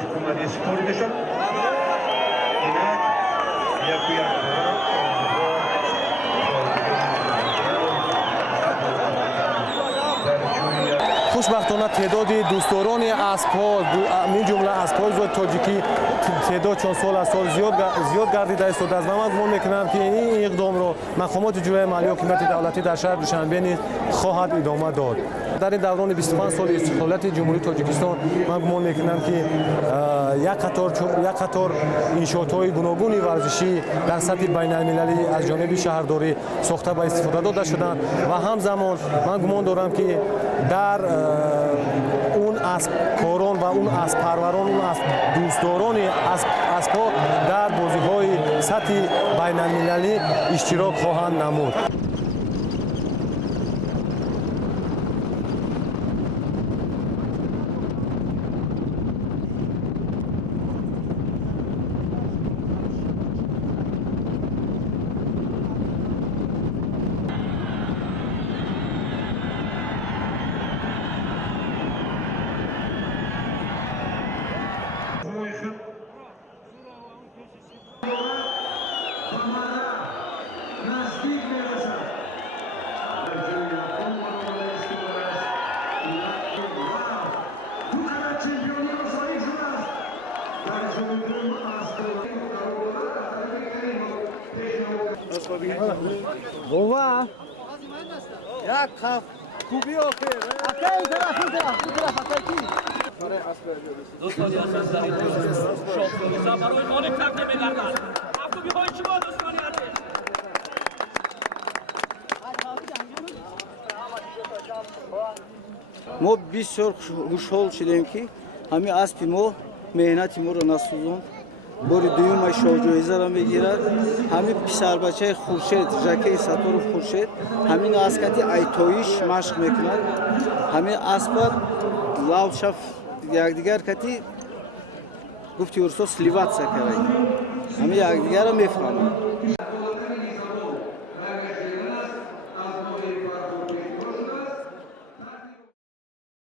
Hukumat sporda shub. Demak, хушбахтона теъдоди дӯстдорони аспҳо мин ҷумла аспҳои зоди тоҷикӣ теъдод чун сол аз сол зиёд гардида истодааст ва ман гумон мекунам ки ин иқдомро мақомоти ҷояи маҳаллии ҳокимияти давлатӣ дар шаҳри душанбе низ хоҳад идома дод. дар ин даврони 25 соли истиқлолияти ҷумҳурии тоҷикистон ман гумон мекунам ки як қатор иншоотҳои гуногуни варзишӣ дар сатҳи байналмилалӣ аз ҷониби шаҳрдорӣ сохта ба истифода дода шуданд ва ҳамзамон ман гумон дорам ки дар اون اسبکاران و اون اسبپروران اون دوستداران اسب‌ها در بازی‌های سطح بین‌المللی اشتراک خواهند نمود. Ова! Як хаф куби охир. Акай тараф атаки. دوستانی هستند در این شاپوری برای مالک تقدیم می‌گردند. افکوبی‌های شما دوستانی هستند. мо бисёр хушҳол шудем ки ҳамин аспи мо меҳнати моро насӯзонд. бори дуюмаш шоҳҷоизаро мегирад. ҳамин писарбачаи Хуршед, Жакеи Сатторов Хуршед ҳамин аскати айтоиш машқ мекунад. ҳамин аспа лавшаф якдигар кати гуфти урсо сливатса карад. ҳамин якдигарро мефаҳмад.